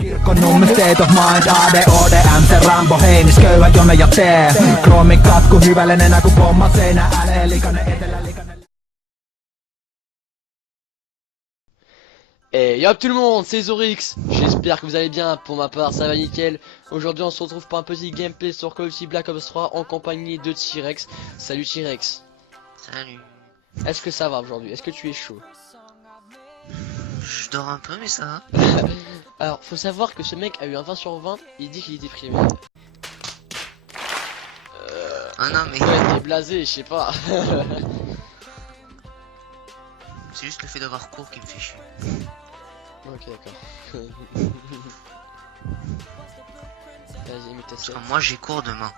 Kirkon nummi state of mind, ADODM, se Rambo heinis, köyhä jone ja tee. Kroomin katku hyvällinen, kun pomma seinä älee, likainen etelä, likainen. Et yop tout le monde, c'est Zorix, j'espère que vous allez bien, pour ma part ça va nickel. Aujourd'hui on se retrouve pour un petit gameplay sur Call of Duty Black Ops 3 en compagnie de T-Rex. Salut T-Rex. Salut. Est-ce que ça va aujourd'hui? Est-ce que tu es chaud? Je dors un peu mais ça va. Alors faut savoir que ce mec a eu un 20 sur 20, il dit qu'il est déprimé. Ah non mais Ouais, t'es blasé, je sais pas. c'est juste le fait d'avoir cours qui me fait chier. Ok d'accord. Vas-y mets ta Parce selle. que moi j'ai cours demain.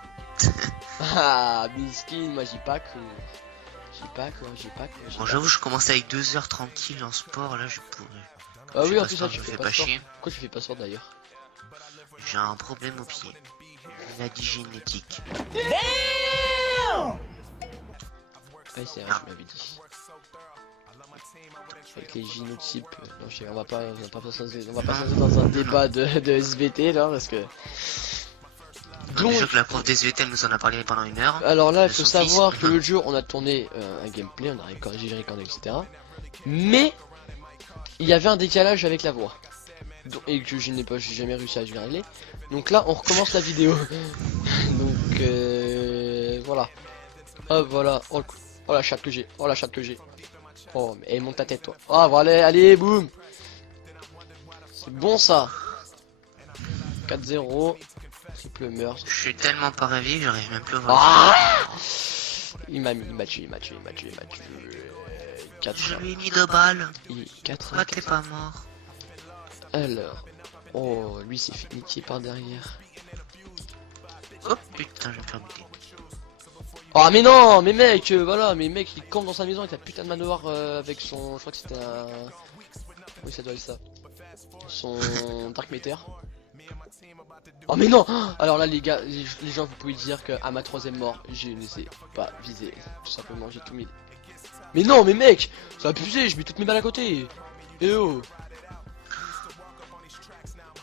Ah miskin, moi j'y pas quoi. J'ai pas quoi. Bon j'avoue je commence avec 2 heures tranquille en sport, là je pourrais. Ah oui en Je plus sais ça pas, tu je fais fais pas pas sport. chier. Pourquoi tu fais pas sport d'ailleurs? J'ai un problème au pied. Maladie génétique. Ouais c'est vrai, je m'avais dit. Avec les génotypes, non je sais, on va pas passer dans un débat de SVT là parce que... Donc, déjà que la prof des SVT elle nous en a parlé pendant 1 heure. Alors là il de faut son savoir fils. que le jour on a tourné un gameplay, on a recordé, etc. Mais il y avait un décalage avec la voix. Et que j'ai jamais réussi à régler. Donc là on recommence la vidéo. Donc voilà. Hop voilà. Oh la chatte que j'ai. Oh la chatte que j'ai. Oh mais monte ta tête toi. Oh voilà, allez boum. C'est bon ça. 4-0. Triple meurtre. Je suis tellement pas réveillé que j'arrive même plus à voir. Ah il m'a tué. 4. Je lui ai mis 2 balles. 4. Pourquoi t'es pas mort? Alors. Oh lui s'est fait niquer par derrière. Oh putain j'ai perdu. Oh mais non, mais mec, voilà, mais mec il campe dans sa maison avec la putain de manoir avec son, je crois que c'était un, oui ça doit être ça, son Dark Matter. Oh mais non. Alors là les gars, les gens vous pouvez dire que à ma 3ème mort, je ne sais pas viser, tout simplement j'ai tout mis. Mais non mais mec, ça a abusé, je mets toutes mes balles à côté. Eh oh.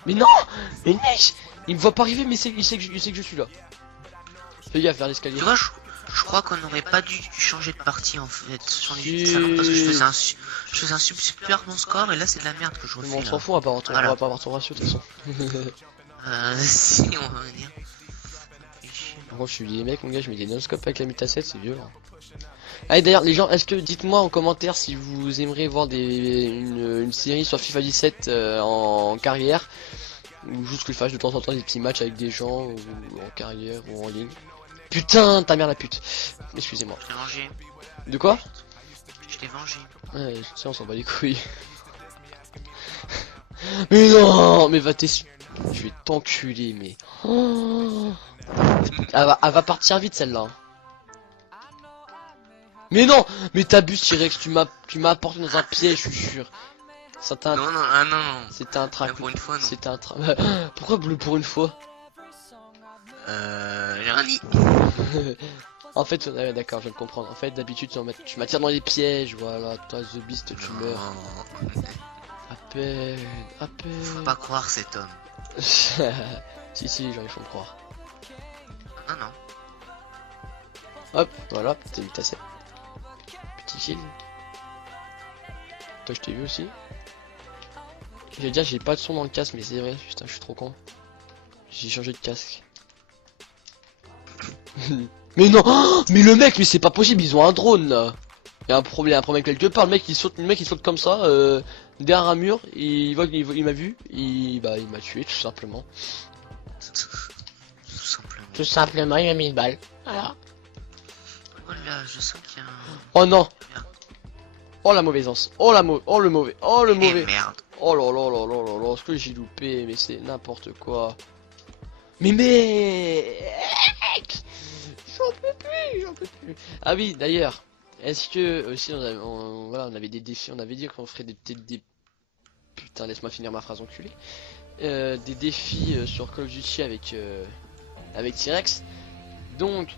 Mais non, mais mec, il me voit pas arriver mais il sait que je suis là. Fais gaffe vers l'escalier. Tu vois je crois qu'on aurait pas dû changer de partie en fait sur les Si. salons parce que je faisais un super bon score et là c'est de la merde que je refais. On s'en fout, on va pas avoir ton ratio de toute façon. Si on va venir. Par contre je suis les mecs mon gars, je mets des non-scope avec la muta7, c'est violent. Allez d'ailleurs les gens, est-ce que dites-moi en commentaire si vous aimeriez voir une série sur FIFA 17 en carrière, ou juste que je fasse de temps en temps des petits matchs avec des gens ou en carrière ou en ligne. Putain ta mère la pute. Excusez-moi. Je t'ai vengé. De quoi? Je t'ai vengé. Ouais tiens on s'en bat les couilles. Mais non, mais va t'es... Je vais t'enculer mais... Oh. Elle va partir vite celle-là. Mais non, mais t'abuses T-Rex, tu m'as apporté dans un piège, je suis sûr. C'était un... Non, ah non. C'était un trac. Pour une fois, non. C'était un trac. Pourquoi bleu pour une fois? J'ai rien dit. En fait, ouais, d'accord, je viens de comprendre. En fait, d'habitude, tu m'attires dans les pièges, voilà. Toi, The Beast, tu meurs. À peine. Faut pas croire cet homme. Si, j'en ai font croire. Non. Hop, voilà, t'es vite assez. Petit kill. Toi, je t'ai vu aussi. J'allais dire, j'ai pas de son dans le casque, mais c'est vrai, putain, je suis trop con. J'ai changé de casque. Mais non, oh, mais le mec, mais c'est pas possible, ils ont un drone là. Il y a un problème quelque part. Le mec il saute comme ça, derrière un mur. Il voit il m'a vu, il m'a tué tout simplement. Tout simplement, il m'a mis une balle. Voilà. Oh là, je sens qu'il y a un... Oh non. Oh la mauvaisance. Oh le mauvais. Oh le mauvais. Merde. Oh là, ce que j'ai loupé, mais c'est n'importe quoi. Mais mec, j'en peux plus. Ah oui, d'ailleurs, est-ce que aussi on avait des défis, on avait dit qu'on ferait des putain, laisse-moi finir ma phrase enculée. Des défis sur Call of Duty avec T-Rex. Donc,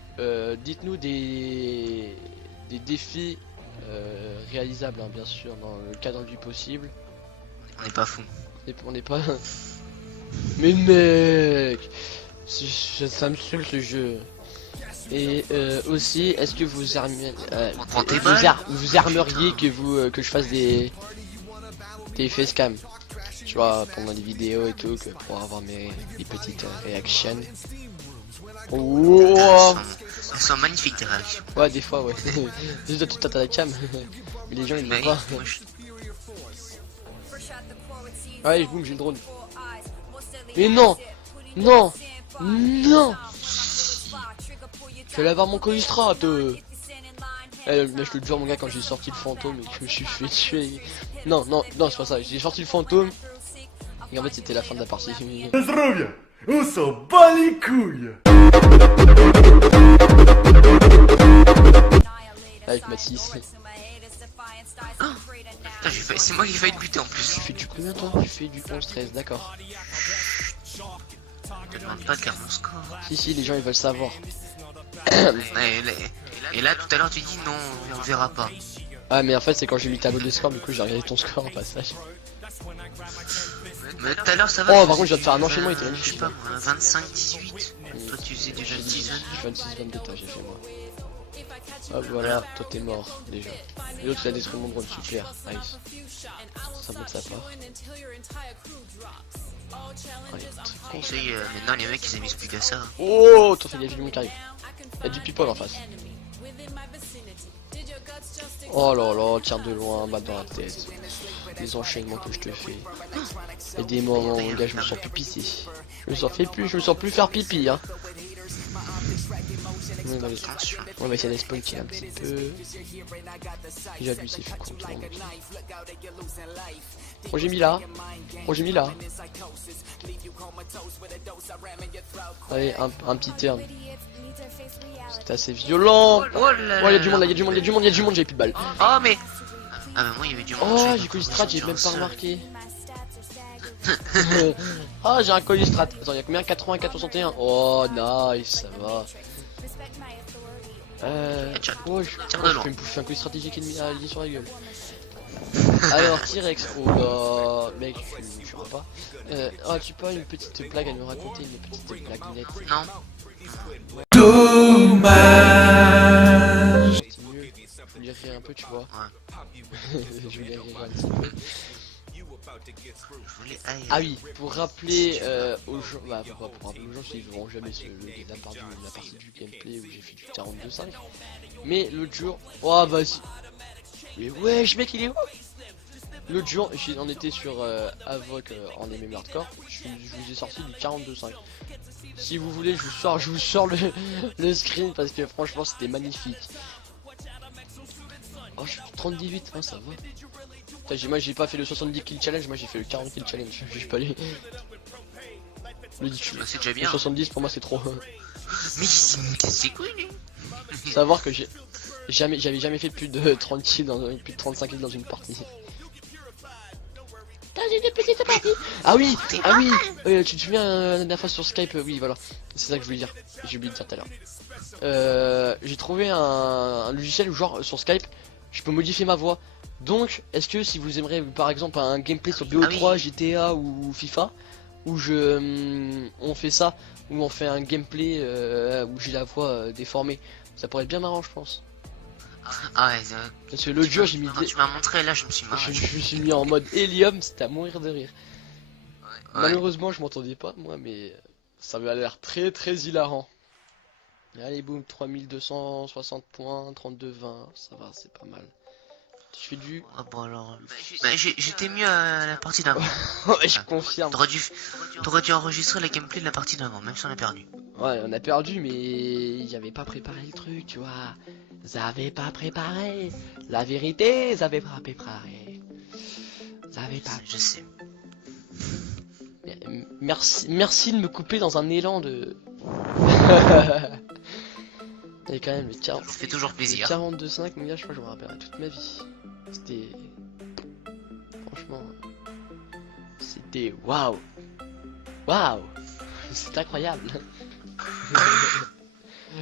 dites-nous des défis réalisables, hein, bien sûr, dans le cadre du possible. On n'est pas fou. On n'est pas... Mais mec, ça me saoule ce jeu. Et aussi, est-ce que vous vous armeriez que je fasse des facecam, tu vois, pendant des vidéos et tout, pour avoir des petites réactions. Oh, Elles sont magnifiques tes réactions. ouais, des fois, ouais. Juste de tout à la cam. Mais les gens ils Mais voient pas. moi, Ouais, boum, j'ai le drone. Mais non, non, non. Je vais aller avoir mon Collistrate. Mais je te jure mon gars, quand j'ai sorti le fantôme et que je me suis fait tuer. Non, non, non, c'est pas ça. J'ai sorti le fantôme. Et en fait c'était la fin de la partie. Здоровья! On s'en bat les couilles! Avec ma 6. c'est moi qui ai failli te buter en plus. Tu fais du combien toi? Tu fais du 11-13, d'accord. Je te demande pas de faire mon score. Si, les gens ils veulent savoir. Et là tout à l'heure tu dis non, on verra pas. Ah mais en fait c'est quand j'ai mis tableau de score, du coup j'ai regardé ton score en passage. Mais tout à l'heure ça va. Oh par contre je viens de faire un enchaînement, il était magnifique. Je sais pas, 25-18. Toi tu faisais déjà 10 ans. 26-22 t'as j'ai fait moi. Hop voilà, toi t'es mort déjà. Et l'autre il a détruit mon drone, super, nice. Ça monte sa part. Allez, Conseil, maintenant les mecs ils aiment expliquer ça. oh, t'en fais des films qui arrivent. Y'a du people en face. Oh là là, tire de loin, balle dans la tête. Les enchaînements que je te fais. Et des moments où gars je me sens plus pissé. Je me sens plus faire pipi hein. Ouais, on va essayer de spoiler un petit peu. Déjà lui c'est fait contre. Oh j'ai mis là. Allez un petit turn. C'est assez violent. Oh là Oh y'a du monde, j'ai plus de balles. Oh mais. Ah bah moi il y avait du monde. Oh j'ai Collistrate, j'ai même pas remarqué. Ah j'ai un Collistrate. Attends y'a combien? 84 61. Oh nice, ça va. Oh je peux me bouffer un Collistrate stratégique ennemi à lier sur la gueule. Alors T-Rex, oh là mec je sais pas. Oh tu peux une petite blague à nous raconter, une petite blague nette. Non. Dommage. Je vais rire un peu tu vois. Ouais. Je vais rire un petit peu. Je voulais Ah oui, pour rappeler aux gens, bah pour rappeler aux gens s'ils verront jamais la partie du gameplay où j'ai fait du 42-5. Mais l'autre jour, oh vas-y. Mais wesh mec il est où? L'autre jour, on était sur Avoc en MM hardcore, je vous ai sorti du 42-5. Si vous voulez je vous sors le screen parce que franchement c'était magnifique. Oh je suis 30-18, hein, ça va. Moi j'ai pas fait le 70 kill challenge, moi j'ai fait le 40 kill challenge, j'ai pas les... c'est déjà bien. Le 70 pour moi c'est trop. Mais c'est cool lui. Savoir que j'avais jamais fait plus de 30 kills plus de 35 kills dans une partie. Dans une petite partie. Ah oui, tu te souviens la dernière fois sur Skype, oui voilà, c'est ça que je voulais dire, j'ai oublié de dire tout à l'heure. J'ai trouvé un logiciel où genre sur Skype, je peux modifier ma voix. Donc, est-ce que si vous aimeriez par exemple un gameplay sur BO3, GTA ou FIFA, où on fait ça, où on fait un gameplay où j'ai la voix déformée, ça pourrait être bien marrant je pense. Ah ouais, parce que l'autre jour j'ai mis tu m'as montré là je me suis marré. je me suis mis en mode hélium, c'était à mourir de rire. Ouais. Malheureusement je m'entendais pas moi, mais ça m'a l'air très hilarant. Allez boum, 3260 points, 32-20, ça va, c'est pas mal. Je fais du... Ah bon alors... j'étais mieux à la partie d'avant. Ouais, je confirme. T'aurais dû enregistrer la gameplay de la partie d'avant, même si on a perdu. Ouais, on a perdu, mais j'avais pas préparé le truc, tu vois. J'avais pas préparé. La vérité, j'avais pas préparé. J'avais pas... Je sais. Merci de me couper dans un élan de... Et quand même, le 40... Ça fait toujours plaisir. 42-5, mon gars, je crois que je me rappellerai toute ma vie. C'était... Franchement... C'était... Waouh. C'est incroyable.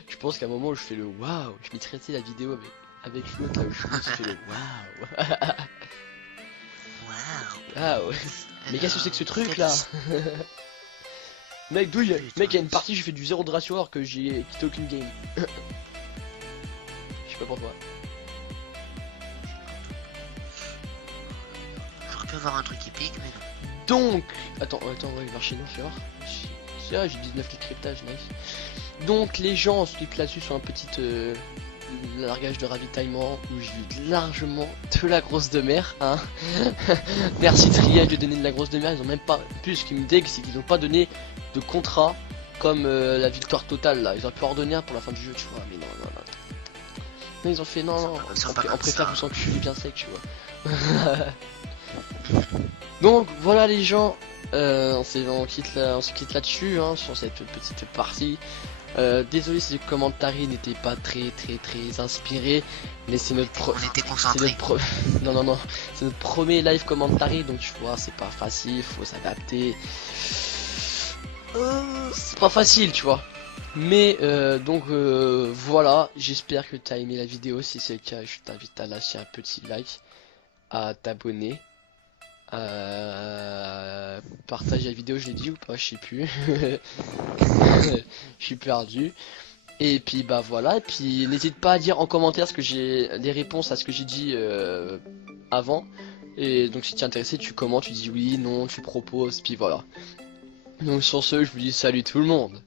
Je pense qu'à un moment où je fais le waouh, je m'y traitais la vidéo avec l'autre là où je fais le waouh. Waouh. Mais qu'est-ce que c'est que ce truc là? Mec, d'où il y a... Mec, il y a une partie, j'ai fait du 0 de ratio alors que j'ai quitté aucune game. Je sais pas pourquoi. J'aurais pu avoir un truc épique, mais non. Donc, attends, on va marcher non, fais voir. Ah, j'ai 19 de cryptage, nice. Donc, les gens, on se clique là-dessus sur un petit largage de ravitaillement où j'ai eu largement de la grosse de mer, hein. Merci Triage de donner de la grosse de mer, ils ont même pas. Plus ce qui me dégue, c'est qu'ils ont pas donné de contrat comme la victoire totale là. Ils auraient pu en donner un pour la fin du jeu, tu vois, mais non. Non, ils ont fait non, on préfère vous enculer bien sec, tu vois. Donc voilà les gens, on se quitte là-dessus hein, sur cette petite partie. Désolé si le commentaire n'était pas très inspiré, mais c'est notre On était concentrés. non, c'est notre premier live commentary, donc tu vois c'est pas facile, faut s'adapter. C'est pas facile, tu vois. Mais donc voilà, j'espère que tu as aimé la vidéo. Si c'est le cas, je t'invite à lâcher un petit like, à t'abonner, partager la vidéo, je l'ai dit ou pas, je sais plus. Je suis perdu. Et puis bah voilà, et puis n'hésite pas à dire en commentaire ce que j'ai les réponses à ce que j'ai dit avant. Et donc si tu es intéressé, tu commentes, tu dis oui, non, tu proposes, puis voilà. Donc sur ce, je vous dis salut tout le monde.